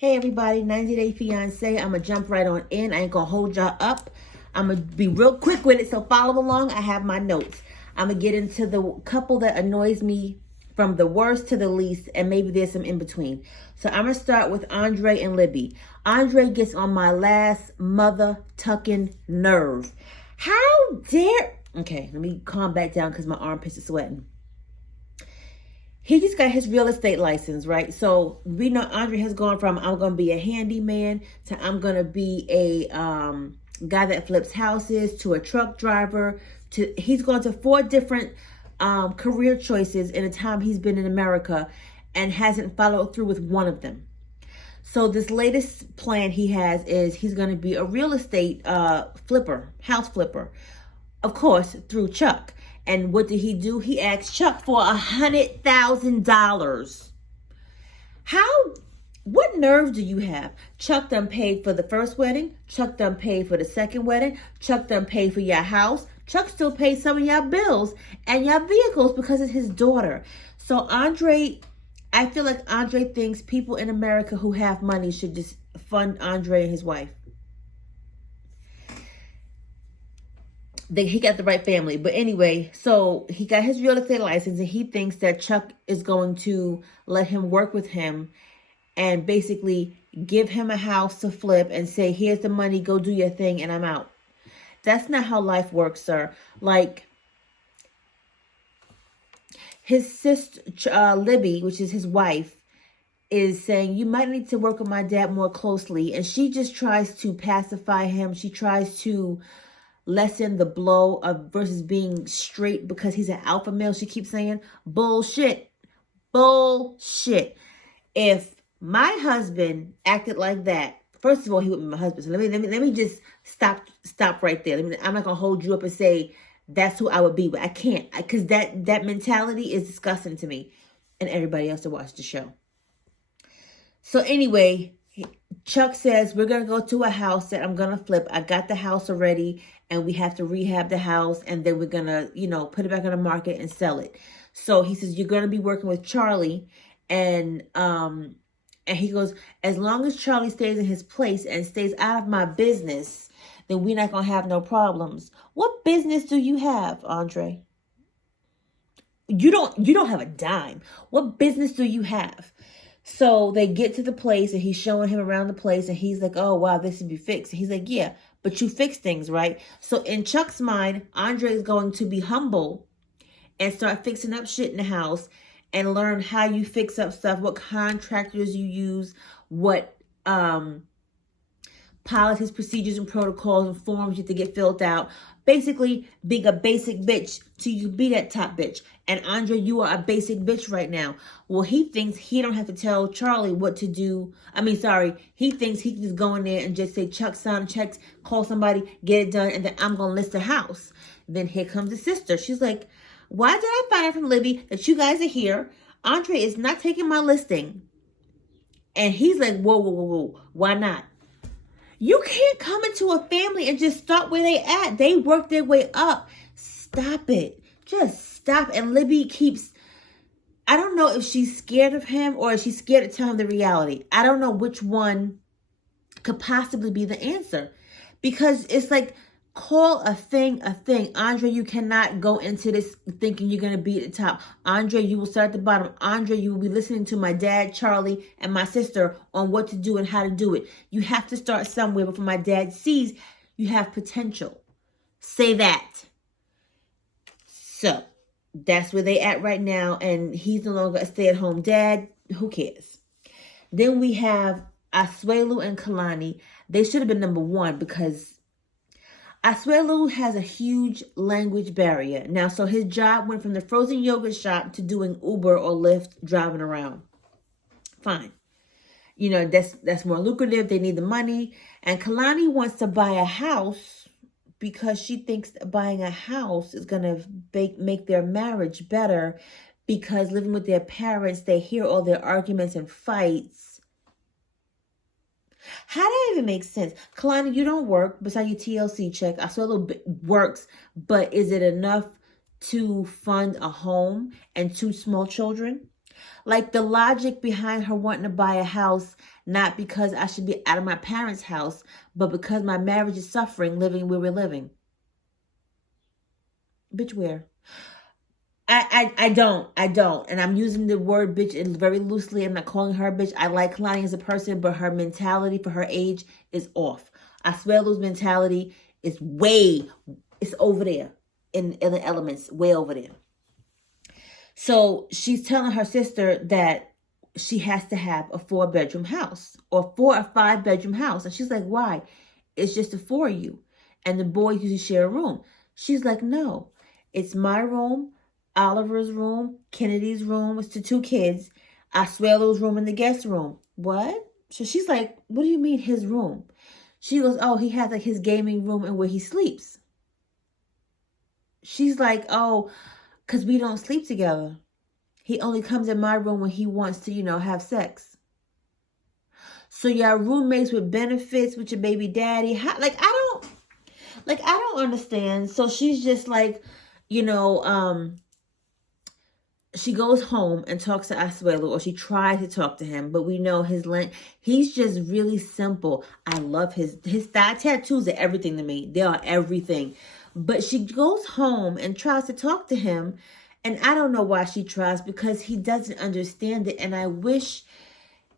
Hey everybody, 90-day fiance. I'm going to jump right on in. I ain't going to hold y'all up. I'm going to be real quick with it, so follow along. I have my notes. I'm going to get into the couple that annoys me from the worst to the least, and maybe there's some in between. So I'm going to start with Andre and Libby. Andre gets on my last mother-tucking nerve. How dare... Okay, let me calm back down because my armpits are sweating. He just got his real estate license, right? So we know Andre has gone from I'm going to be a handyman to I'm going to be a guy that flips houses to a truck driver. To he's gone to 4 different career choices in the time he's been in America and hasn't followed through with one of them. So this latest plan he has is he's going to be a real estate flipper, house flipper, of course, through Chuck. And what did he do? He asked Chuck for $100,000. What nerve do you have? Chuck done paid for the first wedding. Chuck done paid for the second wedding. Chuck done paid for your house. Chuck still pays some of your bills and your vehicles because it's his daughter. So I feel like Andre thinks people in America who have money should just fund Andre and his wife. He got the right family. But anyway, so he got his real estate license and he thinks that Chuck is going to let him work with him and basically give him a house to flip and say, here's the money, go do your thing, and I'm out. That's not how life works, sir. Like, his sister, Libby, which is his wife, is saying, you might need to work with my dad more closely. And she just tries to pacify him. She tries to lessen the blow of versus being straight because he's an alpha male. She keeps saying, bullshit, bullshit. If my husband acted like that, first of all, he wouldn't be my husband. So let me just stop right there. I'm not gonna hold you up and say that's who I would be, but I can't, because that mentality is disgusting to me and everybody else that watched the show. So anyway, Chuck says, we're going to go to a house that I'm going to flip. I got the house already and we have to rehab the house and then we're going to, put it back on the market and sell it. So he says, you're going to be working with Charlie. And he goes, as long as Charlie stays in his place and stays out of my business, then we're not going to have no problems. What business do you have, Andre? You don't have a dime. What business do you have? So they get to the place and he's showing him around the place and he's like, oh, wow, this should be fixed. And he's like, yeah, but you fix things, right? So in Chuck's mind, Andre is going to be humble and start fixing up shit in the house and learn how you fix up stuff, what contractors you use, what policies, procedures, and protocols and forms you have to get filled out. Basically, being a basic bitch till you be that top bitch. And Andre, you are a basic bitch right now. Well, he thinks he don't have to tell Charlie what to do. He thinks he can just go in there and just say, Chuck, sign checks, call somebody, get it done, and then I'm going to list the house. Then here comes the sister. She's like, why did I find out from Libby that you guys are here? Andre is not taking my listing. And he's like, whoa, why not? You can't come into a family and just start where they at. They work their way up. Stop it. Just stop. And Libby keeps, I don't know if she's scared of him or if she's scared to tell him the reality. I don't know which one could possibly be the answer. Because it's like, call a thing a thing. Andre, you cannot go into this thinking you're going to be at the top. Andre, you will start at the bottom. Andre, you will be listening to my dad, Charlie, and my sister on what to do and how to do it. You have to start somewhere before my dad sees you have potential. Say that. So, that's where they at right now. And he's no longer a stay-at-home dad. Who cares? Then we have Asuelu and Kalani. They should have been number 1 because Asuelu has a huge language barrier. Now, so his job went from the frozen yogurt shop to doing Uber or Lyft, driving around. Fine. That's more lucrative. They need the money. And Kalani wants to buy a house because she thinks that buying a house is going to make their marriage better because living with their parents, they hear all their arguments and fights. How that even makes sense? Kalani, you don't work beside your TLC check. I saw a little bit works, but is it enough to fund a home and 2 small children? Like the logic behind her wanting to buy a house, not because I should be out of my parents' house, but because my marriage is suffering living where we're living. Bitch, where? I don't. And I'm using the word bitch very loosely. I'm not calling her a bitch. I like Kalani as a person, but her mentality for her age is off. Asuelo's mentality is it's over there in the elements, way over there. So she's telling her sister that she has to have a 4-bedroom house or 4 or 5-bedroom house. And she's like, why? It's just the 4 of you. And the boys usually share a room. She's like, no, it's my room, Oliver's room, Kennedy's room. It's the 2 kids, Asuelo's room, and the guest room. What? So she's like, what do you mean his room? She goes, oh, he has like his gaming room and where he sleeps. She's like, oh, because we don't sleep together. He only comes in my room when he wants to, have sex. So y'all roommates with benefits with your baby daddy. I don't understand. So she's just like, she goes home and talks to Asuelo, or she tries to talk to him, but we know he's just really simple. I love his thigh tattoos are everything to me. They are everything. But she goes home and tries to talk to him, and I don't know why she tries, because he doesn't understand it. And I wish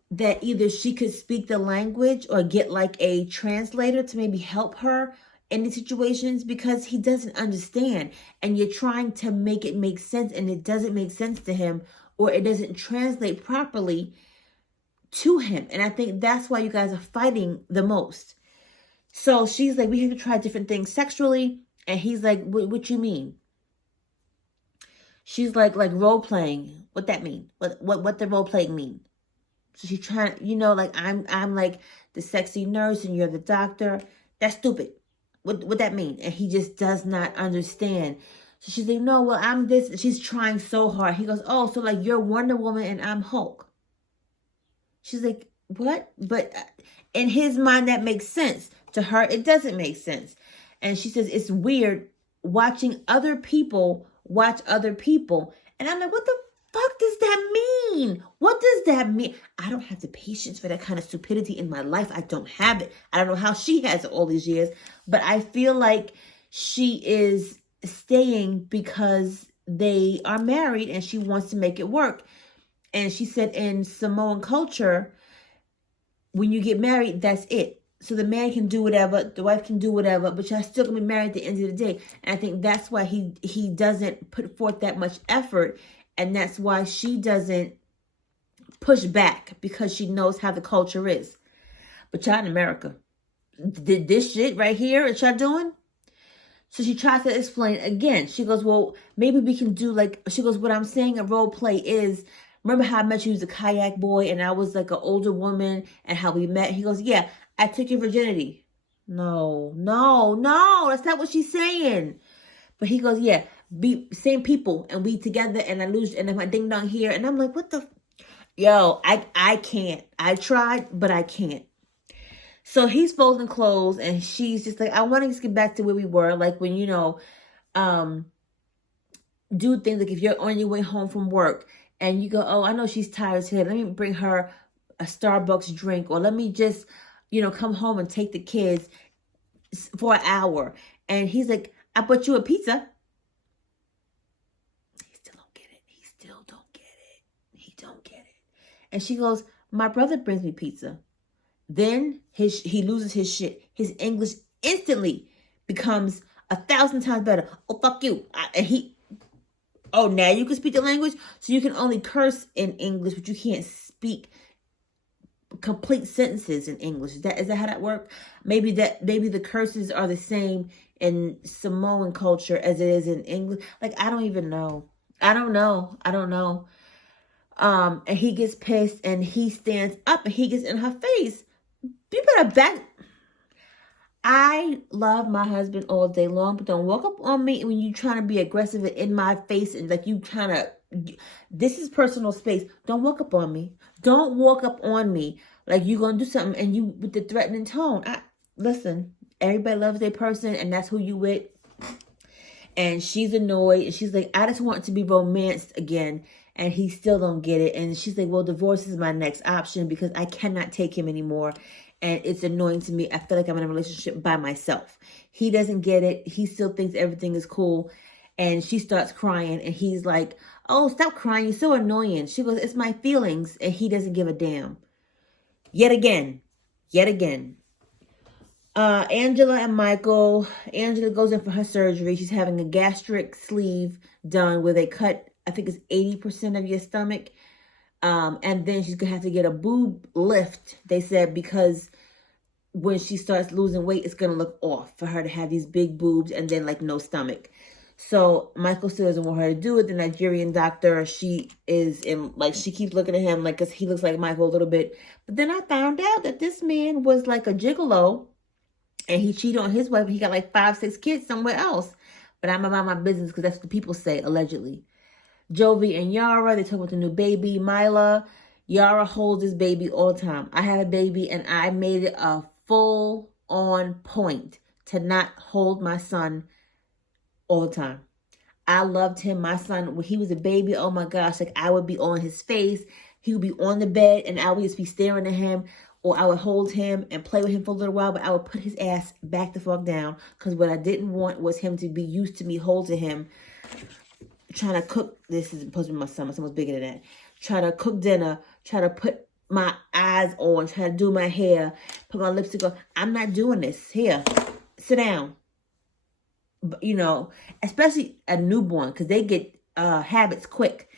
that either she could speak the language or get like a translator to maybe help her in these situations, because he doesn't understand, and you're trying to make it make sense and it doesn't make sense to him, or it doesn't translate properly to him. And I think that's why you guys are fighting the most. So she's like, we have to try different things sexually. And he's like, what you mean? She's like role playing. What that mean? What the role playing mean? So she's trying, like I'm like the sexy nurse and you're the doctor. That's stupid. What that mean? And he just does not understand. So she's like, no, well, I'm this. And she's trying so hard. He goes, oh, so like you're Wonder Woman and I'm Hulk. She's like, what? But in his mind, that makes sense. To her, it doesn't make sense. And she says, it's weird watching other people watch other people. And I'm like, what the fuck does that mean? What does that mean? I don't have the patience for that kind of stupidity in my life. I don't have it. I don't know how she has it all these years. But I feel like she is staying because they are married and she wants to make it work. And she said in Samoan culture, when you get married, that's it. So the man can do whatever, the wife can do whatever, but y'all still gonna be married at the end of the day. And I think that's why he doesn't put forth that much effort, and that's why she doesn't push back, because she knows how the culture is. But y'all in America, did this shit right here that y'all doing? So she tries to explain again. She goes, well, maybe we can do she goes, what I'm saying a role play is, remember how I met you as a kayak boy and I was like an older woman and how we met? He goes, yeah, I took your virginity. No, that's not what she's saying. But he goes, yeah, be same people and we together and I lose and my ding dong here. And I'm like, what the? Yo, I can't. I tried, but I can't. So he's folding clothes and she's just like, I want to just get back to where we were. Like when, do things like if you're on your way home from work and you go, oh, I know she's tired today. Let me bring her a Starbucks drink, or let me just, come home and take the kids for an hour. And he's like, I bought you a pizza. He still don't get it. He don't get it. And she goes, my brother brings me pizza. Then he loses his shit. His English instantly becomes 1,000 times better. Oh, fuck you. Now you can speak the language? So you can only curse in English, but you can't speak complete sentences in English. Is that how that works? Maybe the curses are the same in Samoan culture as it is in English. Like, I don't even know. I don't know. And he gets pissed and he stands up and he gets in her face. You better back. I love my husband all day long, but don't walk up on me when you trying to be aggressive and in my face and like you trying to, this is personal space. Don't walk up on me. Don't walk up on me like you going to do something and you with the threatening tone. Listen, everybody loves their person and that's who you with. And she's annoyed and she's like, I just want to be romanced again. and he still don't get it. And she's like, well, divorce is my next option because I cannot take him anymore. And it's annoying to me. I feel like I'm in a relationship by myself. He doesn't get it. He still thinks everything is cool. And she starts crying, and he's like, oh, stop crying. You're so annoying. She goes, it's my feelings. And he doesn't give a damn. Yet again. Angela and Michael. Angela goes in for her surgery. She's having a gastric sleeve done where they cut, I think it's 80% of your stomach. And then she's going to have to get a boob lift, they said, because when she starts losing weight, it's going to look off for her to have these big boobs and then like no stomach. So Michael still doesn't want her to do it. The Nigerian doctor, she is in, like, she keeps looking at him like, because he looks like Michael a little bit. But then I found out that this man was like a gigolo, and he cheated on his wife. He got like 5, 6 kids somewhere else. But I'm about my business because that's what the people say, allegedly. Jovi and Yara, they talk about the new baby, Mila. Yara holds this baby all the time. I had a baby, and I made it a full-on point to not hold my son all the time. I loved him. My son, when he was a baby, oh my gosh, like I would be on his face. He would be on the bed, and I would just be staring at him, or I would hold him and play with him for a little while, but I would put his ass back the fuck down, because what I didn't want was him to be used to me holding him, trying to cook. This is supposed to be my son. My son was bigger than that. Try to cook dinner, try to put my eyes on, try to do my hair, put my lipstick on. I'm not doing this. Here, sit down. You know, especially a newborn, because they get habits quick.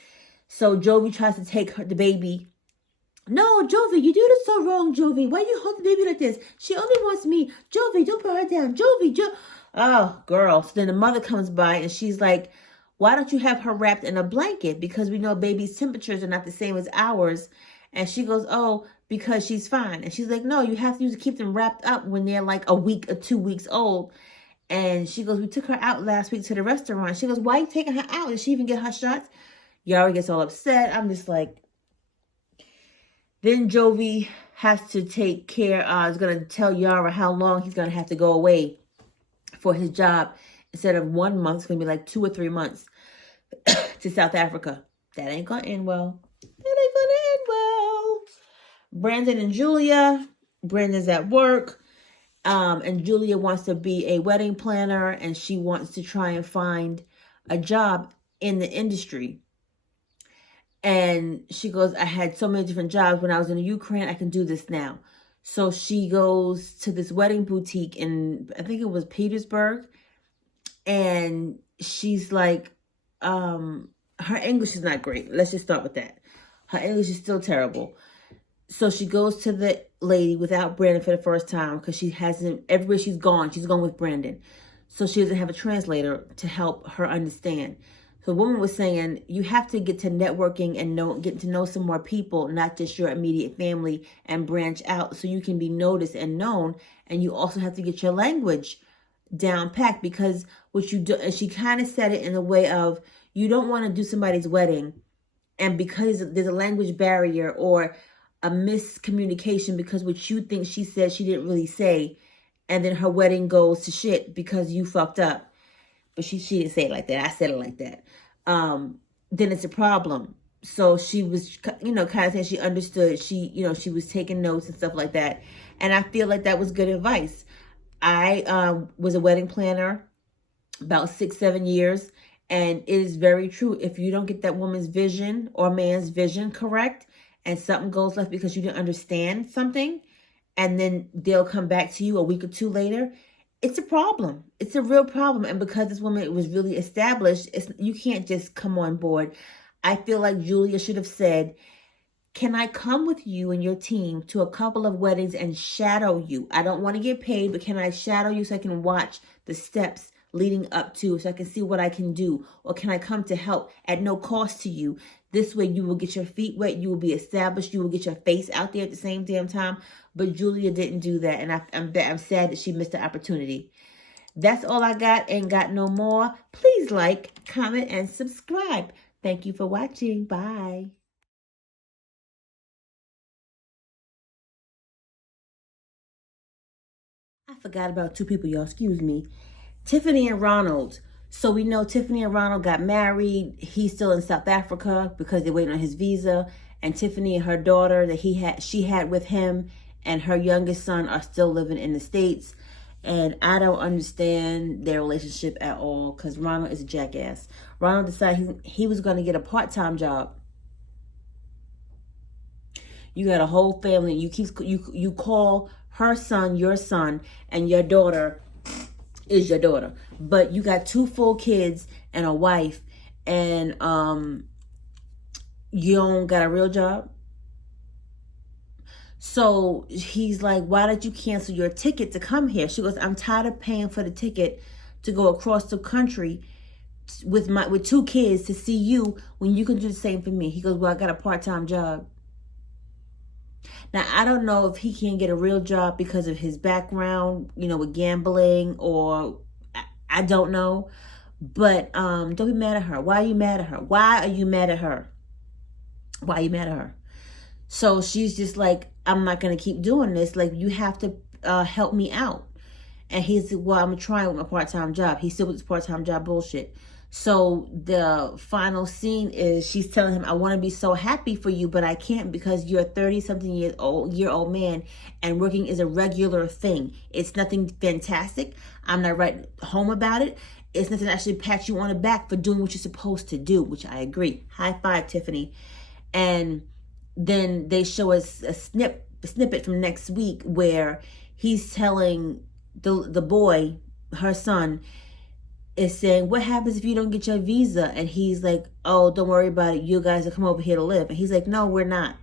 So Jovi tries to take the baby. No, Jovi, you do this so wrong, Jovi. Why you hold the baby like this? She only wants me. Jovi, don't put her down. Jovi. Oh, girl. So then the mother comes by, and she's like, why don't you have her wrapped in a blanket? Because we know baby's temperatures are not the same as ours. And she goes, oh, because she's fine. And she's like, no, you have to keep them wrapped up when they're like a week or 2 weeks old. And she goes, we took her out last week to the restaurant. She goes, why are you taking her out? Did she even get her shots? Yara gets all upset. I'm just like, then Jovi has to take care, is going to tell Yara how long he's going to have to go away for his job. Instead of 1 month, it's going to be like 2 or 3 months to South Africa. That ain't going to end well. Brandon and Julia. Brandon's at work. And Julia wants to be a wedding planner, and she wants to try and find a job in the industry. And she goes, I had so many different jobs when I was in the Ukraine. I can do this now. So she goes to this wedding boutique in, I think it was Petersburg. And she's like, her English is not great. Let's just start with that. Her English is still terrible. So she goes to the lady without Brandon for the first time, because she hasn't, everywhere she's gone with Brandon. So she doesn't have a translator to help her understand. So the woman was saying, you have to get to networking and get to know some more people, not just your immediate family, and branch out so you can be noticed and known. And you also have to get your language down packed, because what you do, and she kind of said it in a way of, you don't want to do somebody's wedding, and because there's a language barrier or a miscommunication, because what you think she said she didn't really say, and then her wedding goes to shit because you fucked up. But she didn't say it like that. I said it like that. Then it's a problem. So she was, kind of saying she understood. She was taking notes and stuff like that. And I feel like that was good advice. I was a wedding planner about 6, 7 years. And it is very true. If you don't get that woman's vision or man's vision correct, and something goes left because you didn't understand something, and then they'll come back to you a week or 2 later, it's a problem. It's a real problem. And because this woman was really established, you can't just come on board. I feel like Julia should have said, can I come with you and your team to a couple of weddings and shadow you? I don't want to get paid, but can I shadow you so I can watch the steps leading up to, so I can see what I can do? Or can I come to help at no cost to you? This way you will get your feet wet, you will be established, you will get your face out there at the same damn time. But Julia didn't do that, and I'm sad that she missed the opportunity. That's all I got. Ain't got no more. Please like, comment, and subscribe. Thank you for watching. Bye. I forgot about 2 people, y'all. Excuse me. Tiffany and Ronald. So we know Tiffany and Ronald got married. He's still in South Africa because they're waiting on his visa. And Tiffany and her daughter that she had with him and her youngest son are still living in the States. And I don't understand their relationship at all because Ronald is a jackass. Ronald decided he was going to get a part-time job. You got a whole family. You call her son your son, and your daughter is your daughter. But you got 2 full kids and a wife, and you don't got a real job. So he's like, why did you cancel your ticket to come here? She goes, I'm tired of paying for the ticket to go across the country with 2 kids to see you when you can do the same for me. He goes, well, I got a part-time job. Now, I don't know if he can't get a real job because of his background, with gambling, or I don't know. But don't be mad at her. Why are you mad at her? Why are you mad at her? Why are you mad at her? So she's just like, I'm not going to keep doing this. Like, you have to help me out. And he's like, well, I'm trying with my part-time job. He's still with his part-time job bullshit. So the final scene is she's telling him, I want to be so happy for you, but I can't because you're a 30-something year old man and working is a regular thing. It's nothing fantastic. I'm not right home about it. It's nothing to actually pat you on the back for doing what you're supposed to do, which I agree. High five, Tiffany. And then they show us a snippet from next week where he's telling the boy, her son, is saying, what happens if you don't get your visa? And he's like, oh, don't worry about it. You guys will come over here to live. And he's like, no, we're not.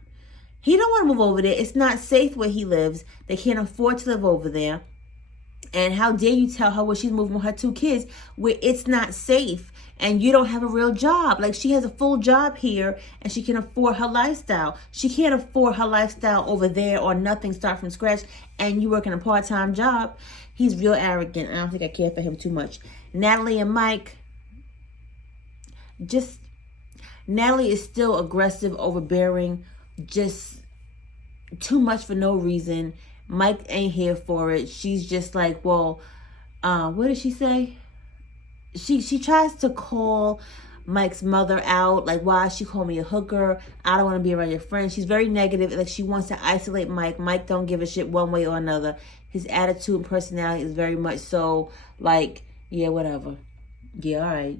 He don't want to move over there. It's not safe where he lives. They can't afford to live over there. And how dare you tell her where she's moving with her 2 kids where it's not safe and you don't have a real job. Like, she has a full job here and she can afford her lifestyle. She can't afford her lifestyle over there or nothing, start from scratch, and you work in a part-time job. He's real arrogant. I don't think I care for him too much. Natalie and Mike, Natalie is still aggressive, overbearing, just too much for no reason. Mike ain't here for it. She's just like, well, what did she say? She tries to call Mike's mother out, like, why she call me a hooker? I don't want to be around your friends. She's very negative. Like, she wants to isolate Mike. Mike don't give a shit one way or another. His attitude and personality is very much so like, yeah, whatever. Yeah, all right.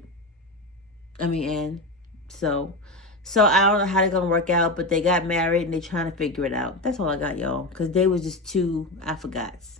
And so I don't know how they're going to work out, but they got married and they're trying to figure it out. That's all I got, y'all, because they was just 2 I forgots.